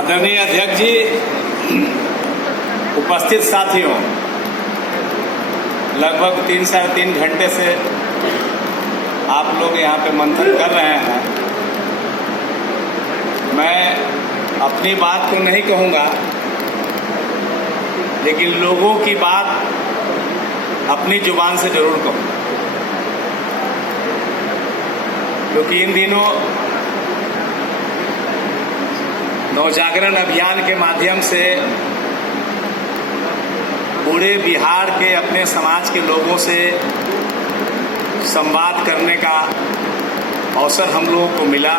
आदरणीय अध्यक्ष जी, उपस्थित साथियों, लगभग 3-3.5 घंटे से आप लोग यहाँ पे मंथन कर रहे हैं। मैं अपनी बात तो नहीं कहूँगा, लेकिन लोगों की बात अपनी जुबान से जरूर कहूँ, क्योंकि इन दिनों नवजागरण अभियान के माध्यम से पूरे बिहार के अपने समाज के लोगों से संवाद करने का अवसर हम लोगों को मिला।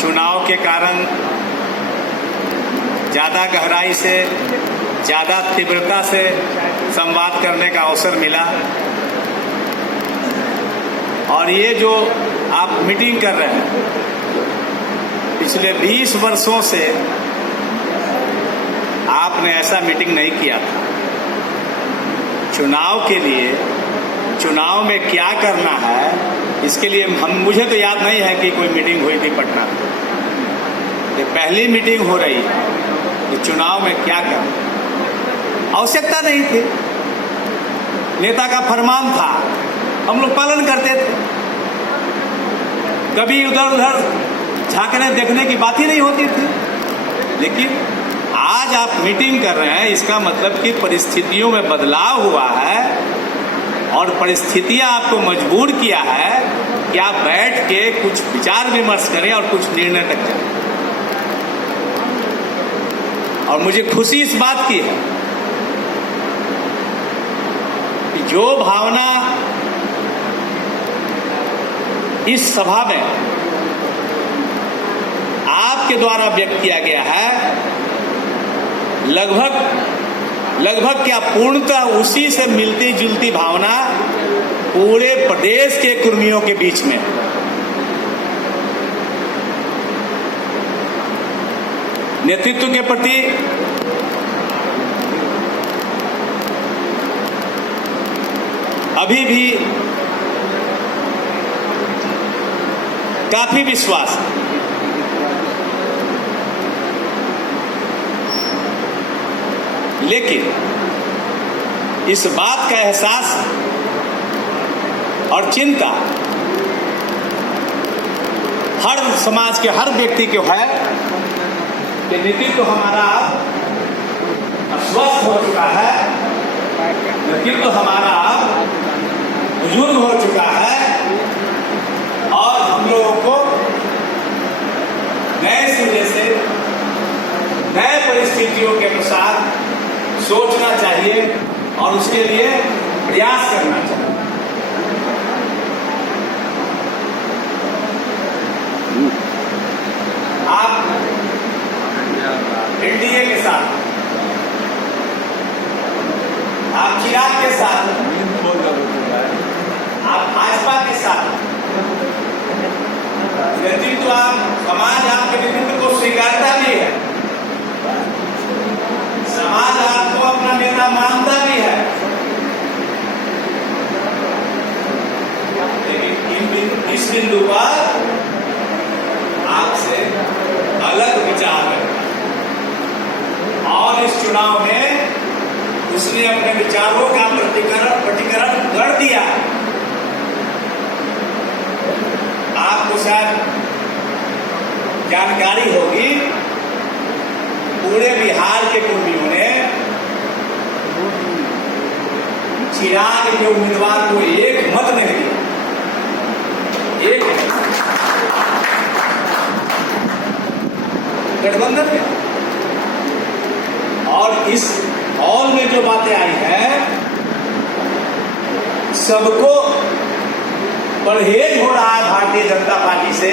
चुनाव के कारण ज़्यादा गहराई से, ज़्यादा तीव्रता से संवाद करने का अवसर मिला। और ये जो आप मीटिंग कर रहे हैं, पिछले 20 वर्षों से आपने ऐसा मीटिंग नहीं किया था। चुनाव के लिए, चुनाव में क्या करना है, इसके लिए मुझे तो याद नहीं है कि कोई मीटिंग हुई थी पटना में। ये पहली मीटिंग हो रही है कि चुनाव में क्या करना। आवश्यकता नहीं थी, नेता का फरमान था, हम लोग पालन करते थे। कभी उधर उधर झांकने देखने की बात ही नहीं होती थी। लेकिन आज आप मीटिंग कर रहे हैं, इसका मतलब कि परिस्थितियों में बदलाव हुआ है और परिस्थितियां आपको मजबूर किया है कि आप बैठ के कुछ विचार विमर्श करें और कुछ निर्णय तक जाएं। और मुझे खुशी इस बात की है कि जो भावना इस सभा में आपके द्वारा व्यक्त किया गया है, लगभग क्या पूर्णतः उसी से मिलती जुलती भावना पूरे प्रदेश के कर्मियों के बीच में। नेतृत्व के प्रति अभी भी काफी विश्वास है। लेकिन इस बात का एहसास और चिंता हर समाज के हर व्यक्ति को है कि नेतृत्व तो हमारा अस्वस्थ हो चुका है, नेतृत्व तो हमारा बुजुर्ग हो चुका है और हम लोगों को नए सिरे से, नए परिस्थितियों के अनुसार सोचना चाहिए और उसके लिए प्रयास करना चाहिए। आप एनडीए के साथ, आप चिराग के साथ, आप भाजपा के साथ नेतृत्व, आप समाज आपके नेतृत्व को स्वीकारता भी है, समाज आपको अपना नेता मानता भी है। लेकिन इस बिंदु पर आपसे अलग विचार है और इस चुनाव में उसने अपने विचारों का प्रतिकरण कर दिया। आपको शायद जानकारी होगी, पूरे बिहार के कर्मियों ने चिराग के उम्मीदवार को एक मत नहीं दिया, एक गठबंधन में। और इस हॉल में जो बातें आई हैं, सबको परहेज हो रहा है भारतीय जनता पार्टी से।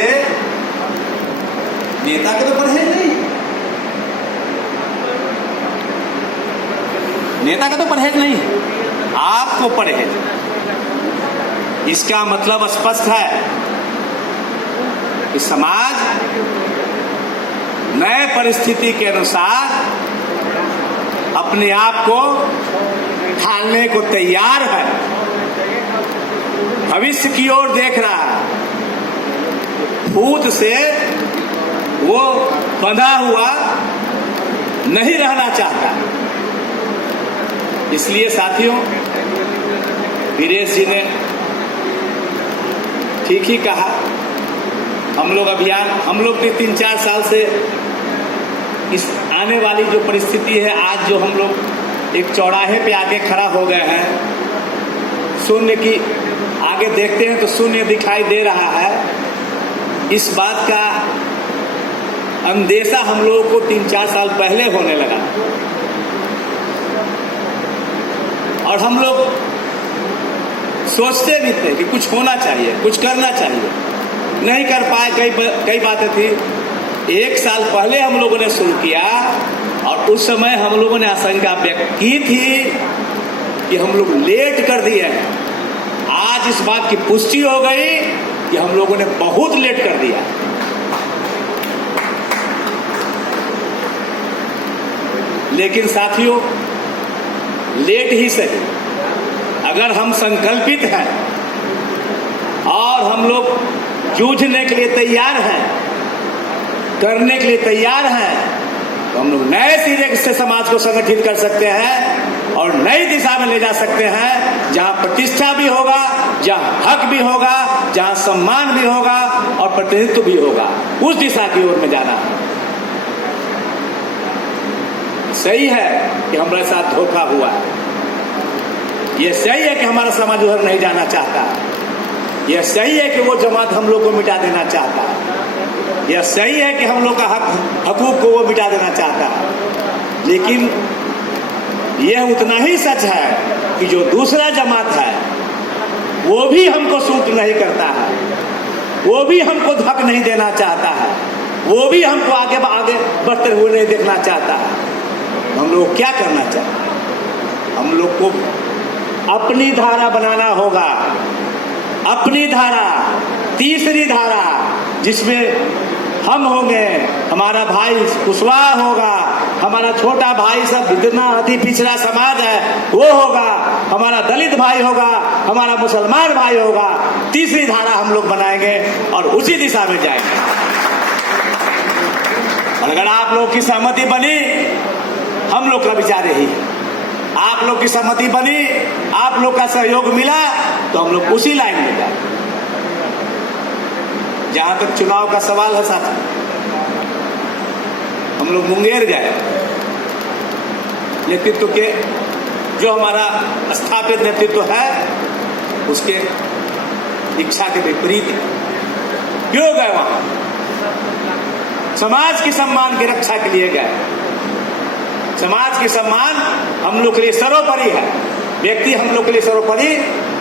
नेता का तो परहेज नहीं, नेता का तो परहेज नहीं, आपको परहेज। इसका मतलब स्पष्ट है कि समाज नए परिस्थिति के अनुसार अपने आप को ढालने को तैयार है, भविष्य की ओर देख रहा है। भूत से वो बंधा हुआ नहीं रहना चाहता। इसलिए साथियों, वीरेश जी ने ठीक ही कहा। हम लोग अभियान, हम लोग ने 3-4 साल से इस आने वाली जो परिस्थिति है, आज जो हम लोग एक चौराहे पे आके खड़ा हो गए हैं, शून्य की आगे देखते हैं तो शून्य दिखाई दे रहा है। इस बात का अंदेशा हम लोगों को 3-4 साल पहले होने लगा और हम लोग सोचते भी थे कि कुछ होना चाहिए, कुछ करना चाहिए, नहीं कर पाए। कई बातें थी। 1 साल पहले हम लोगों ने शुरू किया और उस समय हम लोगों ने आशंका व्यक्त की थी कि हम लोग लेट कर दिए हैं। आज इस बात की पुष्टि हो गई कि हम लोगों ने बहुत लेट कर दिया। लेकिन साथियों, लेट ही सही, अगर हम संकल्पित हैं और हम लोग जूझने के लिए तैयार हैं, करने के लिए तैयार हैं, तो हम लोग नए सिरे से समाज को संगठित कर सकते हैं और नई दिशा में ले जा सकते हैं, जहां प्रतिष्ठा भी होगा, जहां हक भी होगा, जहां सम्मान भी होगा और प्रतिनिधित्व भी होगा। उस दिशा की ओर में जाना है। सही है कि हमारे साथ धोखा हुआ है, यह सही है कि हमारा समाज उधर नहीं जाना चाहता, यह सही है कि वो जमात हम लोग को मिटा देना चाहता, यह सही है कि हम लोग का हकूक को वो मिटा देना चाहता। लेकिन यह उतना ही सच है कि जो दूसरा जमात है वो भी हमको सूट नहीं करता है, वो भी हमको हक नहीं देना चाहता है, वो भी हमको आगे बढ़ते हुए नहीं देखना चाहता है। हम लोग क्या करना चाहिए? हम लोग को अपनी धारा बनाना होगा, अपनी धारा, तीसरी धारा, जिसमें हम होंगे, हमारा भाई कुशवाहा होगा, हमारा छोटा भाई सब जितना अति पिछड़ा समाज है वो होगा, हमारा दलित भाई होगा, हमारा मुसलमान भाई होगा। तीसरी धारा हम लोग बनाएंगे और उसी दिशा में जाएंगे। और अगर आप लोग की सहमति बनी, हम लोग का विचार यही है, आप लोग की सहमति बनी, आप लोग का सहयोग मिला, तो हम लोग उसी लाइन में जाए। जहां तक चुनाव का सवाल है साथी, हम लोग मुंगेर गए, नेतृत्व के जो हमारा स्थापित नेतृत्व है उसके इच्छा के विपरीत क्यों गए? वहां समाज के सम्मान की रक्षा के लिए गए। समाज के सम्मान हम लोग के लिए सर्वोपरि है, व्यक्ति हम लोग के लिए सर्वोपरि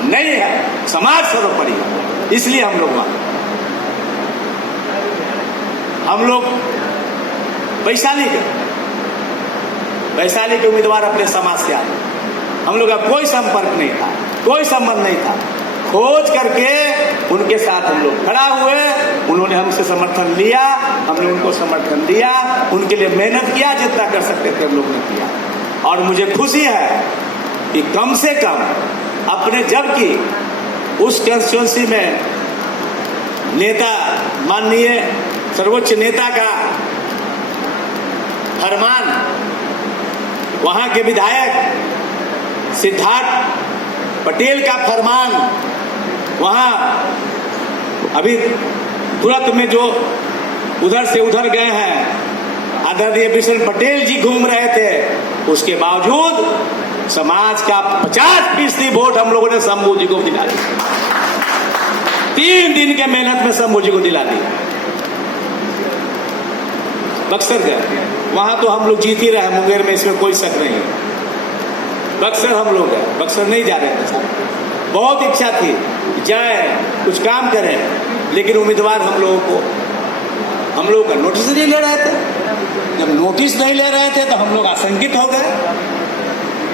नहीं है, समाज सर्वोपरि है। इसलिए हम लोग वहां, हम लोग वैशाली के उम्मीदवार अपने समाज से आए, हम लोग का कोई संपर्क नहीं था, कोई संबंध नहीं था। खोज करके उनके साथ हम लोग खड़ा हुए, उन्होंने हमसे समर्थन लिया, हमने उनको समर्थन दिया, उनके लिए मेहनत किया, जितना कर सकते थे हम लोग ने किया। और मुझे खुशी है कि कम से कम अपने, जबकि उस कंस्टिट्यूंसी में नेता, माननीय सर्वोच्च नेता का फरमान, वहां के विधायक सिद्धार्थ पटेल का फरमान, वहां अभी तुरंत में जो उधर से उधर गए हैं आदरणीय बिशन पटेल जी घूम रहे थे, उसके बावजूद समाज का 50% वोट हम लोगों ने शंभू जी को दिला दिया। 3 दिन के मेहनत में शंभू जी को दिला दिया। बक्सर गए, वहां तो हम लोग जीत ही रहे, मुंगेर में इसमें कोई शक नहीं है। बक्सर हम लोग गए, बक्सर नहीं जा रहे थे, बहुत इच्छा थी जाए, कुछ काम करें, लेकिन उम्मीदवार हम लोगों का नोटिस नहीं ले रहे थे। जब नोटिस नहीं ले रहे थे तो हम लोग आशंकित हो गए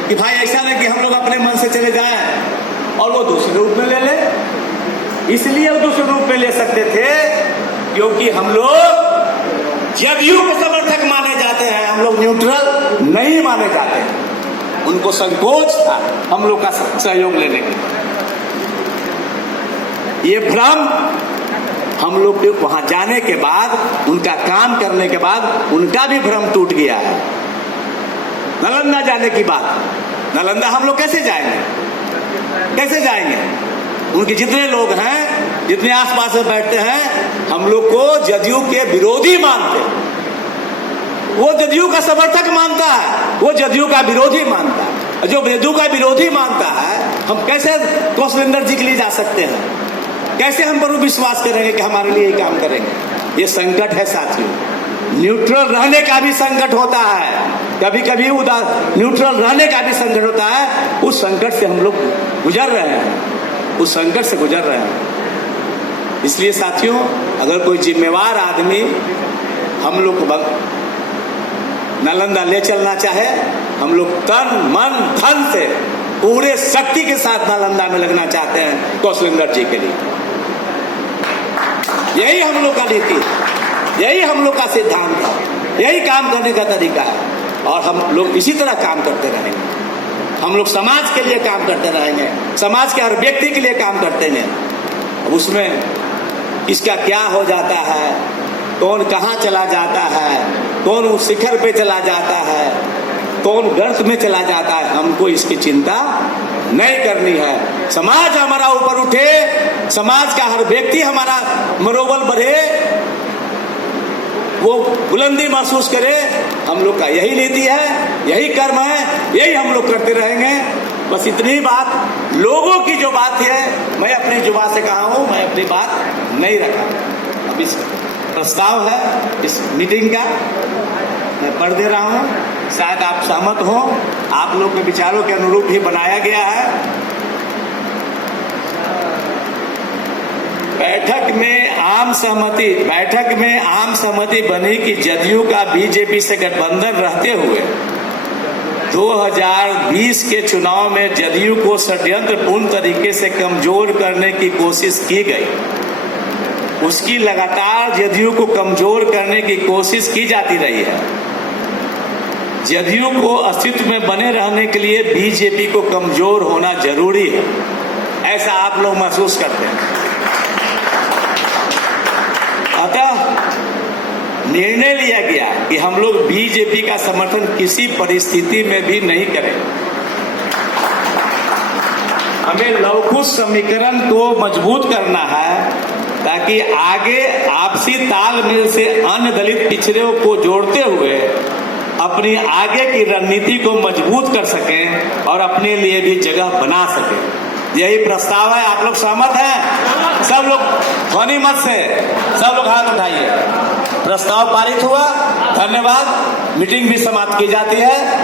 कि भाई ऐसा नहीं कि हम लोग अपने मन से चले जाएं और वो दूसरे रूप में ले ले। इसलिए वो दूसरे रूप में ले सकते थे क्योंकि हम लोग जदयू के समर्थक माने जाते हैं, हम लोग न्यूट्रल नहीं माने जाते हैं। उनको संकोच था हम लोग का सहयोग लेने के। ये भ्रम हम लोग के वहां जाने के बाद, उनका काम करने के बाद उनका भी भ्रम टूट गया है। नालंदा जाने की बात, नालंदा हम लोग कैसे जाएंगे, कैसे जाएंगे? उनके जितने लोग हैं, जितने आसपास में बैठते हैं, हम लोग को जदयू के विरोधी मानते हैं। वो जदयू का समर्थक मानता है, वो जदयू का विरोधी मानता है। जो जदयू का विरोधी मानता है, हम कैसे कौशलेंद्र जी के लिए जा सकते हैं? कैसे हम पर विश्वास करेंगे कि हमारे लिए ये काम करेंगे? ये संकट है साथियों। न्यूट्रल रहने का भी संकट होता है, कभी कभी न्यूट्रल रहने का भी संकट होता है। उस संकट से हम लोग गुजर रहे हैं, उस संकट से गुजर रहे हैं। इसलिए साथियों, अगर कोई जिम्मेवार आदमी हम लोग को नालंदा ले चलना चाहे, हम लोग तन मन धन से पूरे शक्ति के साथ नालंदा में लगना चाहते हैं कौशलेंद्र जी के लिए। यही हम लोग का नीति, यही हम लोग का सिद्धांत है, यही काम करने का तरीका है। और हम लोग इसी तरह काम करते रहेंगे। हम लोग समाज के लिए काम करते रहेंगे, समाज के हर व्यक्ति के लिए काम करते हैं। उसमें इसका क्या हो जाता है, कौन कहाँ चला जाता है, कौन उस शिखर पे चला जाता है, कौन गर्त में चला जाता है, हमको इसकी चिंता नहीं करनी है। समाज हमारा ऊपर उठे, समाज का हर व्यक्ति हमारा मनोबल बढ़े, वो बुलंदी महसूस करे। हम लोग का यही नीति है, यही कर्म है, यही हम लोग करते रहेंगे। बस इतनी बात, लोगों की जो बात है, मैं अपनी जुबान से कहा हूँ, मैं अपनी बात नहीं रखा। अब इस प्रस्ताव है इस मीटिंग का, मैं पढ़ दे रहा हूँ, शायद आप सहमत हो। आप लोग के विचारों के अनुरूप ही बनाया गया है। बैठक में आम सहमति बनी कि जदयू का बीजेपी से गठबंधन रहते हुए 2020 के चुनाव में जदयू को षड्यंत्रपूर्ण तरीके से कमजोर करने की कोशिश की गई। उसकी लगातार जदयू को कमजोर करने की कोशिश की जाती रही है। जदयू को अस्तित्व में बने रहने के लिए बीजेपी को कमजोर होना जरूरी है, ऐसा आप लोग महसूस करते हैं। अतः निर्णय लिया गया कि हम लोग बीजेपी का समर्थन किसी परिस्थिति में भी नहीं करें। हमें लवकुश समीकरण को मजबूत करना है ताकि आगे आपसी तालमेल से अन्य दलित पिछड़ों को जोड़ते हुए अपनी आगे की रणनीति को मजबूत कर सकें और अपने लिए भी जगह बना सकें। यही प्रस्ताव है। आप लोग सहमत हैं? सब लोग ध्वनि मत से सब लोग हाथ उठाइए। प्रस्ताव पारित हुआ। धन्यवाद। मीटिंग भी समाप्त की जाती है।